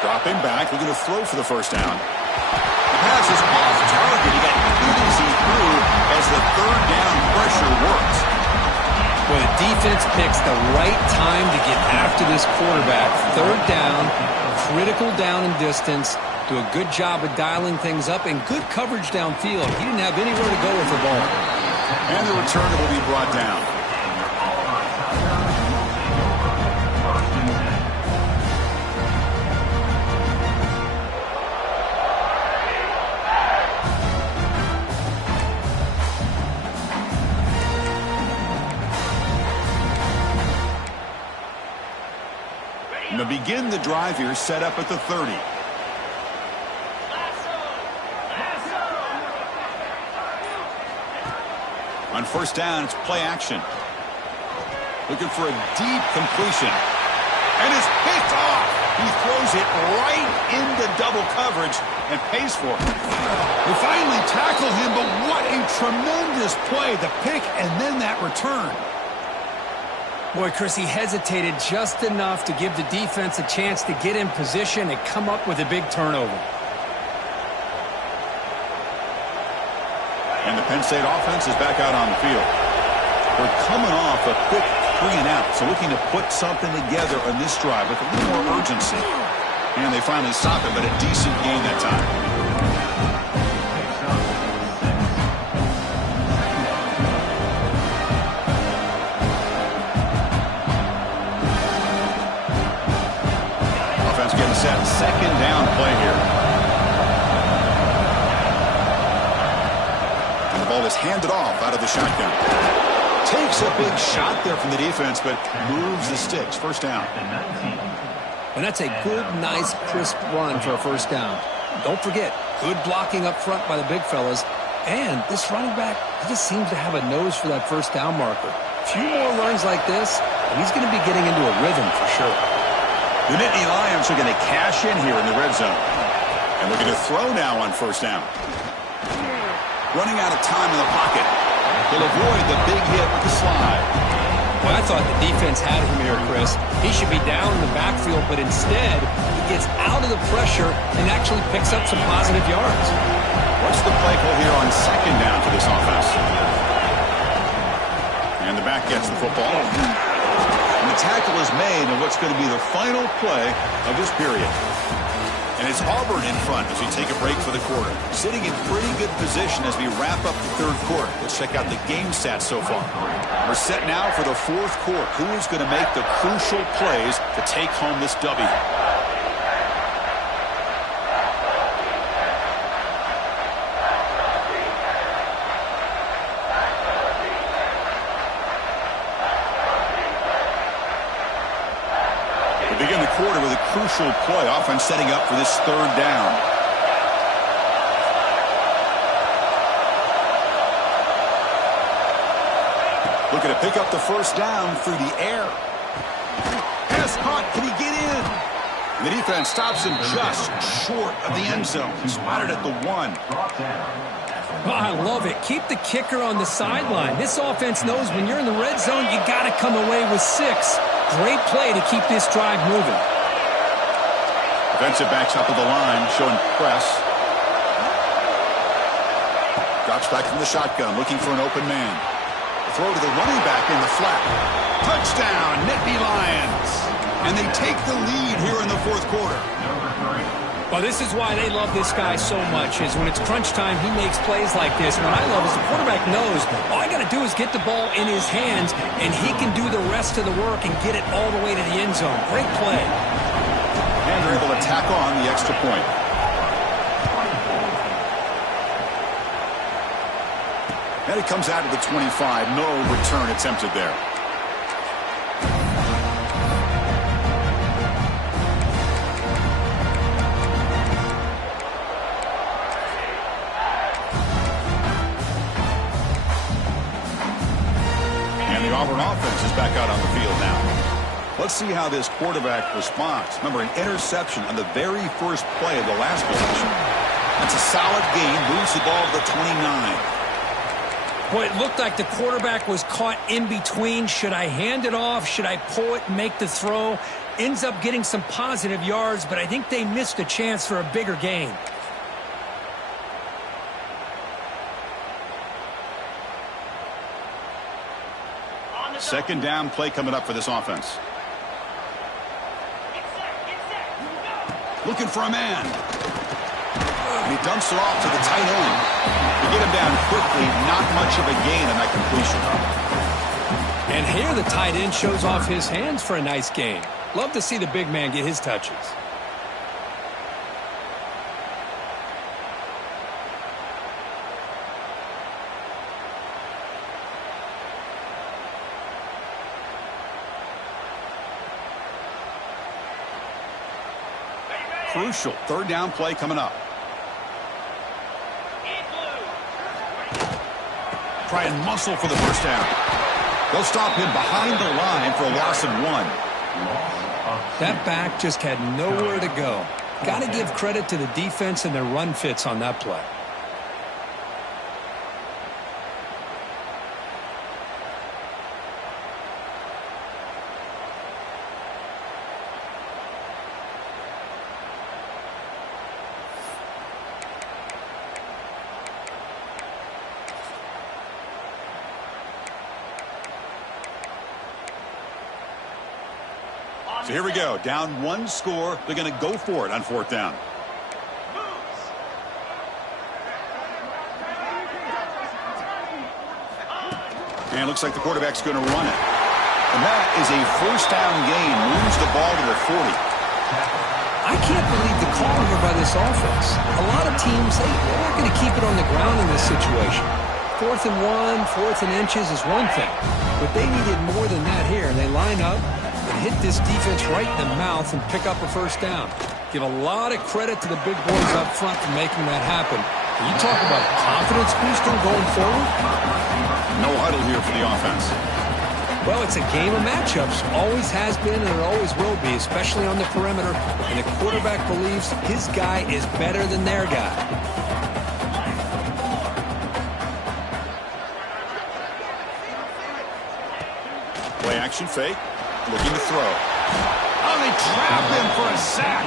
Dropping back, looking to throw for the 1st down. The pass is off target. He got good as he threw as the 3rd down pressure works. Well, the defense picks the right time to get after this quarterback. 3rd down, critical down and distance. Do a good job of dialing things up and good coverage downfield. He didn't have anywhere to go with the ball. And the returner will be brought down. And to begin the drive here, set up at the 30. On 1st down, it's play action. Looking for a deep completion. And it's picked off. He throws it right into double coverage and pays for it. They finally tackle him, but what a tremendous play. The pick and then that return. Boy, Chris, he hesitated just enough to give the defense a chance to get in position and come up with a big turnover. And the Penn State offense is back out on the field. They're coming off a quick 3-and-out, so looking to put something together on this drive with a little more urgency. And they finally stop it, but a decent gain that time. Offense getting set. Second down play here. And the ball is handed off out of the shotgun. Takes a big shot there from the defense, but moves the sticks. First down. And that's a good, nice, crisp run for a first down. Don't forget, good blocking up front by the big fellas. And this running back, he just seems to have a nose for that first down marker. A few more runs like this, and he's going to be getting into a rhythm for sure. The Nittany Lions are going to cash in here in the red zone. And looking to throw now on first down. Running out of time in the pocket. He'll avoid the big hit with the slide. Well, I thought the defense had him here, Chris. He should be down in the backfield, but instead, he gets out of the pressure and actually picks up some positive yards. What's the play call here on second down for this offense? And the back gets the football. And the tackle is made in what's going to be the final play of this period. And it's Auburn in front as we take a break for the quarter. Sitting in pretty good position as we wrap up the third quarter. Let's check out the game stats so far. We're set now for the fourth quarter. Who is going to make the crucial plays to take home this W? We begin the quarter with a crucial play. Offense setting up for this third down. Looking to pick up the first down through the air. Pass caught. Can he get in? And the defense stops him just short of the end zone. Spotted at the 1. Oh, I love it. Keep the kicker on the sideline. This offense knows when you're in the red zone, you got to come away with 6. Great play to keep this drive moving. Defensive backs up to the line, showing press. Drops back from the shotgun, looking for an open man. Throw to the running back in the flat. Touchdown, Nittany Lions. And they take the lead here in the fourth quarter. Well, this is why they love this guy so much, is when it's crunch time, he makes plays like this. What I love is the quarterback knows all I got to do is get the ball in his hands, and he can do the rest of the work and get it all the way to the end zone. Great play. And they're able to tack on the extra point. And it comes out of the 25. No return attempted there. Auburn offense is back out on the field now. Let's see how this quarterback responds. Remember, an interception on the very first play of the last possession. That's a solid gain. Moves the ball to the 29. Well, it looked like the quarterback was caught in between. Should I hand it off? Should I pull it and make the throw? Ends up getting some positive yards, but I think they missed a chance for a bigger gain. Second down play coming up for this offense. Looking for a man. And he dumps it off to the tight end. To get him down quickly, not much of a gain on that completion. And here the tight end shows off his hands for a nice gain. Love to see the big man get his touches. Crucial third down play coming up. Try and muscle for the first down. They'll stop him behind the line for a loss of 1. That back just had nowhere to go. Got to give credit to the defense and their run fits on that play. So here we go. Down one score. They're going to go for it on fourth down. And it looks like the quarterback's going to run it. And that is a first down gain. Moves the ball to the 40. I can't believe the call here by this offense. A lot of teams, they're not going to keep it on the ground in this situation. 4th and 1, 4th and inches is one thing. But they needed more than that here. And they line up and hit this defense right in the mouth and pick up a first down. Give a lot of credit to the big boys up front for making that happen. And you talk about confidence booster going forward. No huddle here for the offense. Well, it's a game of matchups. Always has been and it always will be, especially on the perimeter. And the quarterback believes his guy is better than their guy. Play action fake. Looking to throw. Oh, they trap him for a sack.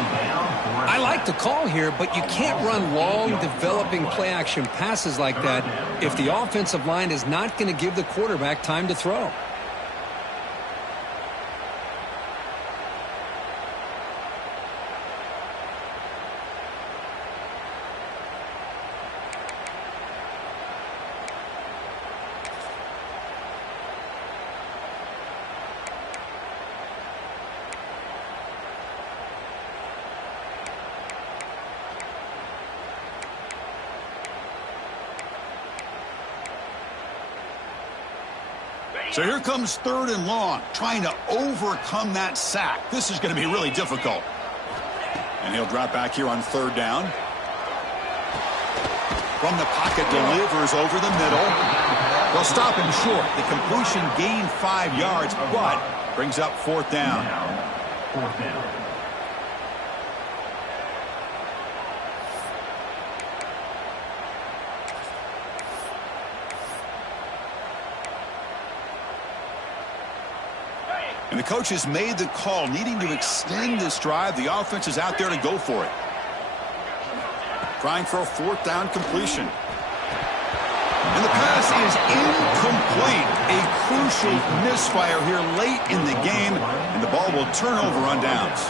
I like the call here, but you can't run long, developing play-action passes like that if the offensive line is not going to give the quarterback time to throw. So here comes 3rd and long, trying to overcome that sack. This is going to be really difficult. And he'll drop back here on 3rd down. From the pocket, delivers over the middle. They'll stop him short. The completion gained 5 yards, but brings up 4th down. 4th down. And the coach has made the call, needing to extend this drive. The offense is out there to go for it. Trying for a 4th down completion. And the pass is incomplete. A crucial misfire here late in the game, and the ball will turn over on downs.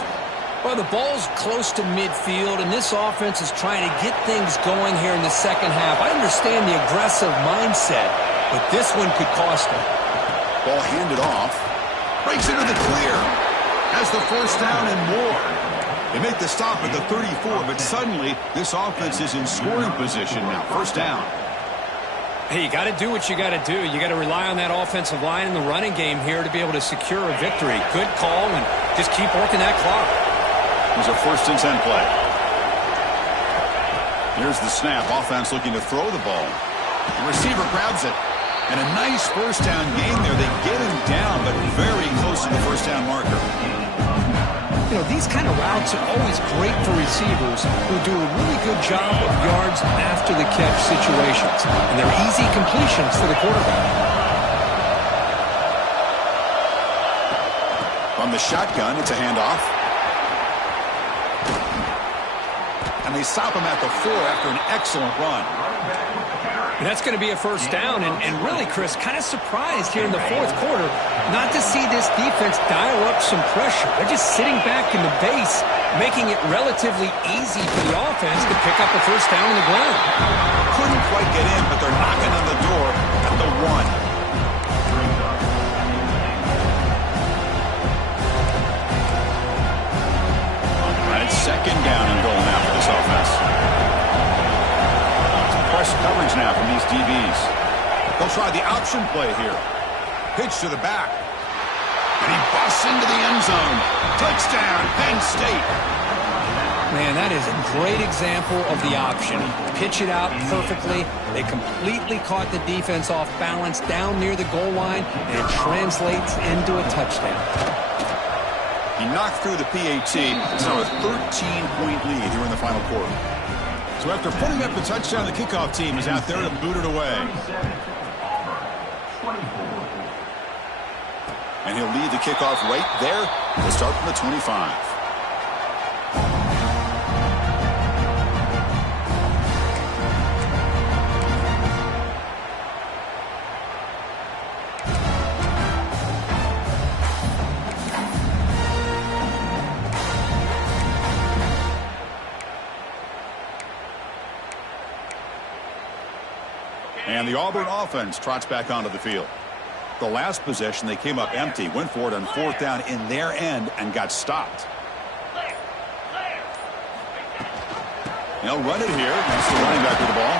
Well, the ball's close to midfield, and this offense is trying to get things going here in the second half. I understand the aggressive mindset, but this one could cost them. Ball handed off. Breaks into the clear. Has the first down and more. They make the stop at the 34, but suddenly this offense is in scoring position now. First down. Hey, you got to do what you got to do. You got to rely on that offensive line in the running game here to be able to secure a victory. Good call, and just keep working that clock. Here's a 1st and 10 play. Here's the snap. Offense looking to throw the ball. The receiver grabs it. And a nice first down gain there. They get him down, but very close to the first down marker. You know, these kind of routes are always great for receivers who do a really good job of yards after the catch situations. And they're easy completions for the quarterback. From the shotgun, it's a handoff. And they stop him at the 4 after an excellent run. And that's going to be a first down. And really, Chris, kind of surprised here in the 4th quarter not to see this defense dial up some pressure. They're just sitting back in the base, making it relatively easy for the offense to pick up a first down on the ground. Couldn't quite get in, but they're knocking on the door at the 1. Right, it's 2nd down and goal now for this offense. Press coverage now from these DBs. They'll try the option play here. Pitch to the back. And he busts into the end zone. Touchdown, Penn State. Man, that is a great example of the option. Pitch it out perfectly. They completely caught the defense off balance down near the goal line, and it translates into a touchdown. He knocked through the PAT. It's now a 13-point lead here in the final quarter. So after putting up the touchdown, the kickoff team is out there to boot it away. And he'll lead the kickoff right there. He'll start from the 25. And the Auburn offense trots back onto the field. The last possession, they came up empty, went for it on 4th down in their end, and got stopped. They'll run it here. That's the running back with the ball.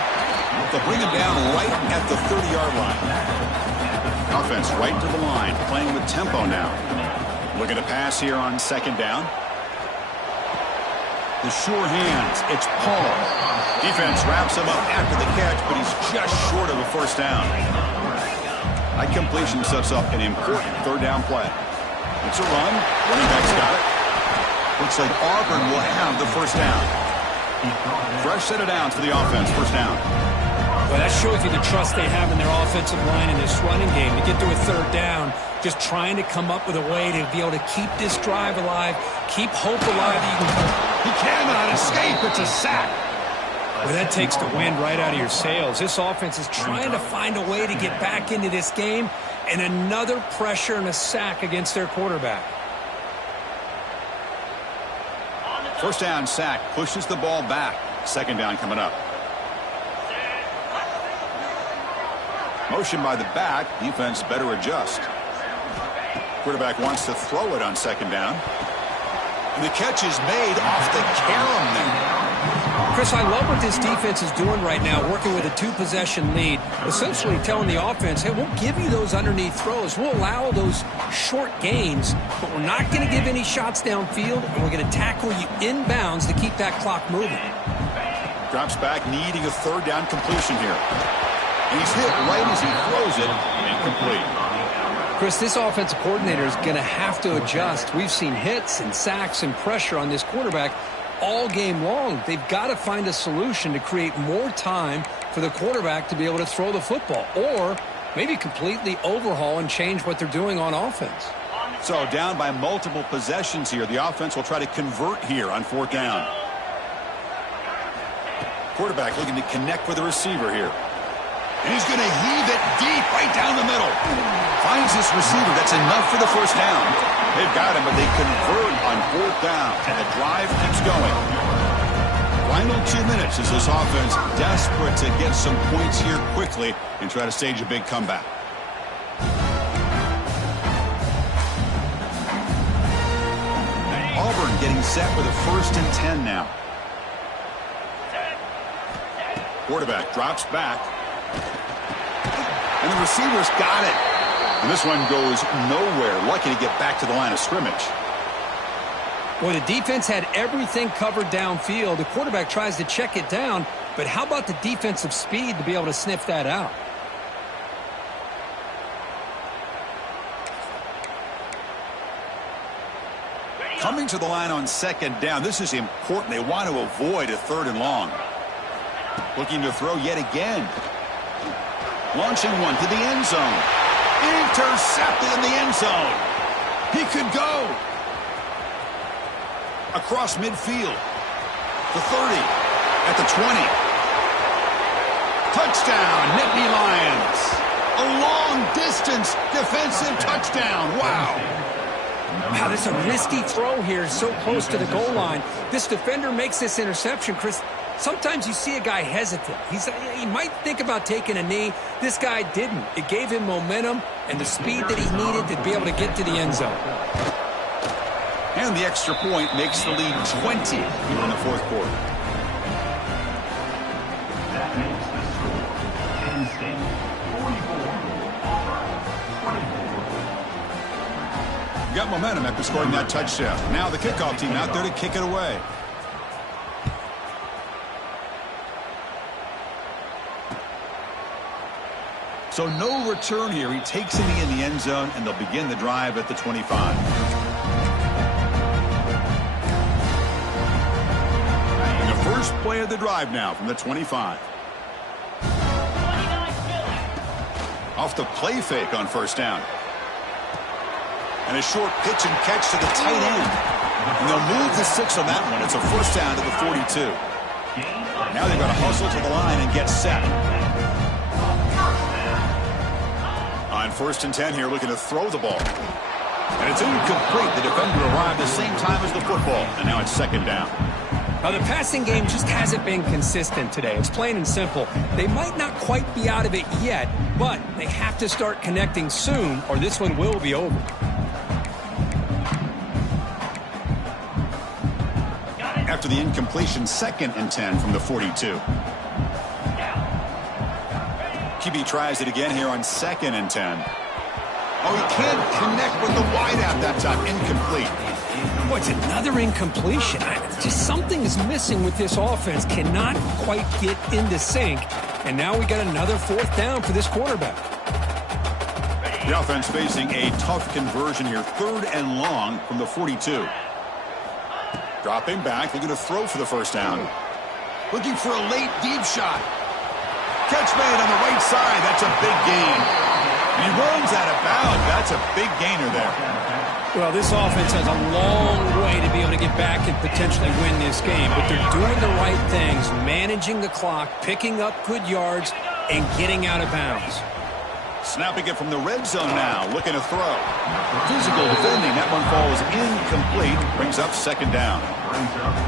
They'll bring him down right at the 30-yard line. Offense right to the line, playing with tempo now. Looking to pass here on 2nd down. The sure hands. It's Paul. Defense wraps him up after the catch, but he's just short of a 1st down. That completion sets up an important 3rd down play. It's a run. Running back's got it. Looks like Auburn will have the 1st down. Fresh set of downs for the offense. 1st down. Well, that shows you the trust they have in their offensive line in this running game. To get to a 3rd down, just trying to come up with a way to be able to keep this drive alive, keep hope alive. He cannot escape. It's a sack. Well, that takes the wind right out of your sails. This offense is trying to find a way to get back into this game, and another pressure and a sack against their quarterback. 1st down sack pushes the ball back. 2nd down coming up. Motion by the back. Defense better adjust. Quarterback wants to throw it on 2nd down. And the catch is made off the carom there. Chris, I love what this defense is doing right now, working with a 2-possession lead, essentially telling the offense, hey, we'll give you those underneath throws. We'll allow those short gains, but we're not going to give any shots downfield, and we're going to tackle you inbounds to keep that clock moving. Drops back, needing a 3rd down completion here. And he's hit right as he throws it, incomplete. Chris, this offensive coordinator is going to have to adjust. We've seen hits and sacks and pressure on this quarterback all game long. They've got to find a solution to create more time for the quarterback to be able to throw the football, or maybe completely overhaul and change what they're doing on offense. So down by multiple possessions here. The offense will try to convert here on 4th down. Quarterback looking to connect with the receiver here. And he's going to heave it deep right down the middle. Finds this receiver. That's enough for the 1st down. They've got him, but they convert on 4th down. And the drive keeps going. Final 2 minutes as this offense desperate to get some points here quickly and try to stage a big comeback. Auburn getting set with a 1st and 10 now. Quarterback drops back. And the receiver's got it. And this one goes nowhere. Lucky to get back to the line of scrimmage. Well, the defense had everything covered downfield. The quarterback tries to check it down, but how about the defensive speed to be able to sniff that out? Coming to the line on 2nd down. This is important. They want to avoid a 3rd and long. Looking to throw yet again. Launching one to the end zone. Intercepted in the end zone. He could go. Across midfield. The 30. At the 20. Touchdown, Nittany Lions. A long-distance defensive touchdown. Wow. Wow, this is a risky throw here, so close to the goal line. This defender makes this interception, Chris. Sometimes you see a guy hesitant. He might think about taking a knee. This guy didn't. It gave him momentum and the speed that he needed to be able to get to the end zone. And the extra point makes the lead 20 here in the 4th quarter. That makes the score Penn State 44, Auburn 24. Got momentum after scoring that touchdown. Now the kickoff team out there to kick it away. So no return here. He takes a knee in the end zone, and they'll begin the drive at the 25. And the first play of the drive now from the 25. Off the play fake on 1st down. And a short pitch and catch to the tight end. And they'll move the 6 on that one. It's a 1st down to the 42. Now they've got to hustle to the line and get set. On 1st and 10 here, looking to throw the ball. And it's incomplete. The defender arrived the same time as the football. And now it's 2nd down. Now, the passing game just hasn't been consistent today. It's plain and simple. They might not quite be out of it yet, but they have to start connecting soon, or this one will be over. After the incompletion, 2nd and 10 from the 42. QB tries it again here on 2nd and 10. Oh, he can't connect with the wideout that time. Incomplete. Boy, it's another incompletion. Just something is missing with this offense. Cannot quite get into sync. And now we got another 4th down for this quarterback. The offense facing a tough conversion here. 3rd and long from the 42. Dropping back, looking to throw for the 1st down. Looking for a late deep shot. Catch made on the right side. That's a big gain. And he runs out of bounds. That's a big gainer there. Well, this offense has a long way to be able to get back and potentially win this game. But they're doing the right things, managing the clock, picking up good yards, and getting out of bounds. Snapping it from the red zone now, looking to throw. Physical defending, that one falls incomplete, brings up 2nd down.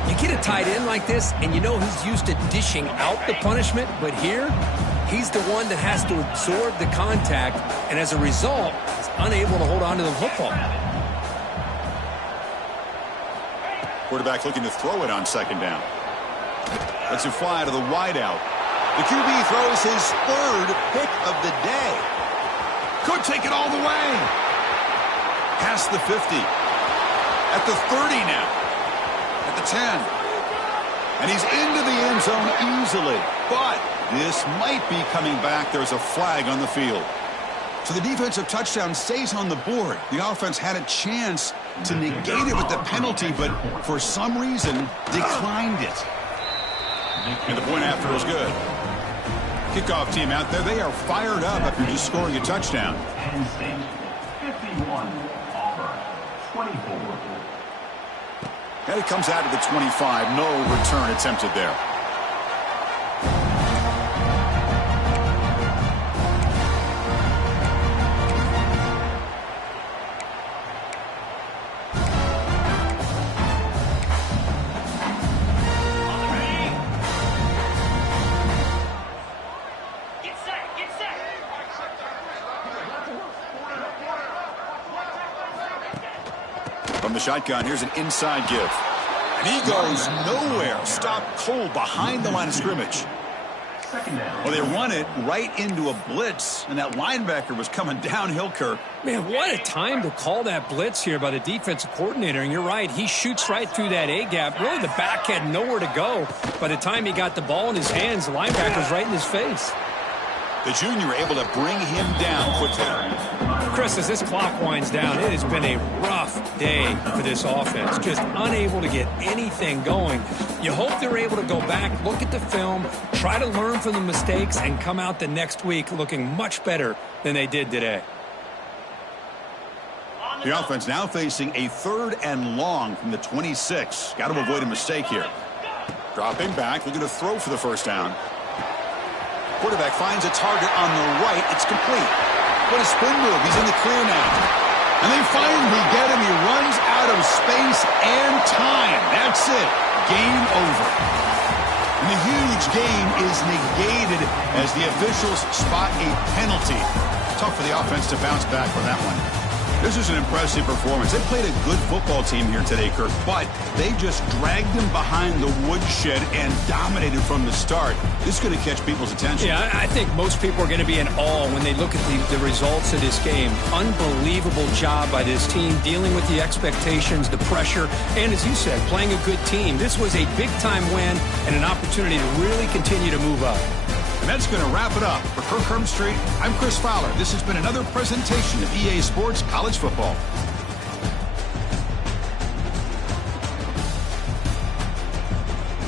You get a tight end like this, and you know he's used to dishing out the punishment, but here, he's the one that has to absorb the contact, and as a result, he's unable to hold on to the football. Quarterback looking to throw it on 2nd down. Lets it fly to the wideout. The QB throws his 3rd pick of the day. Could take it all the way. Past the 50. At the 30 now. At the 10. And he's into the end zone easily. But this might be coming back. There's a flag on the field. So the defensive touchdown stays on the board. The offense had a chance to negate it with the penalty, but for some reason declined it. And the point after is good. Kickoff team out there, they are fired up after just scoring a touchdown. 51, Auburn, 24. And it comes out to the 25. No return attempted there. From the shotgun, here's an inside give. And he goes nowhere. Stopped cold behind the line of scrimmage. Well, they run it right into a blitz, and that linebacker was coming downhill, Kirk. Man, what a time to call that blitz here by the defensive coordinator. And you're right, he shoots right through that A-gap. Really, the back had nowhere to go. By the time he got the ball in his hands, the linebacker's right in his face. The junior able to bring him down quickly. Chris, as this clock winds down, it has been a rough day for this offense. Just unable to get anything going. You hope they're able to go back, look at the film, try to learn from the mistakes, and come out the next week looking much better than they did today. The offense now facing a 3rd and long from the 26. Got to avoid a mistake here. Dropping back, looking to throw for the 1st down. Quarterback finds a target on the right. It's complete. What a spin move. He's in the clear now. And they finally get him. He runs out of space and time. That's it. Game over. And the huge game is negated as the officials spot a penalty. Tough for the offense to bounce back from that one. This is an impressive performance. They played a good football team here today, Kirk, but they just dragged them behind the woodshed and dominated from the start. This is going to catch people's attention. Yeah, I think most people are going to be in awe when they look at the results of this game. Unbelievable job by this team, dealing with the expectations, the pressure, and as you said, playing a good team. This was a big-time win and an opportunity to really continue to move up. And that's going to wrap it up. For Kirk Street, I'm Chris Fowler. This has been another presentation of EA Sports College Football.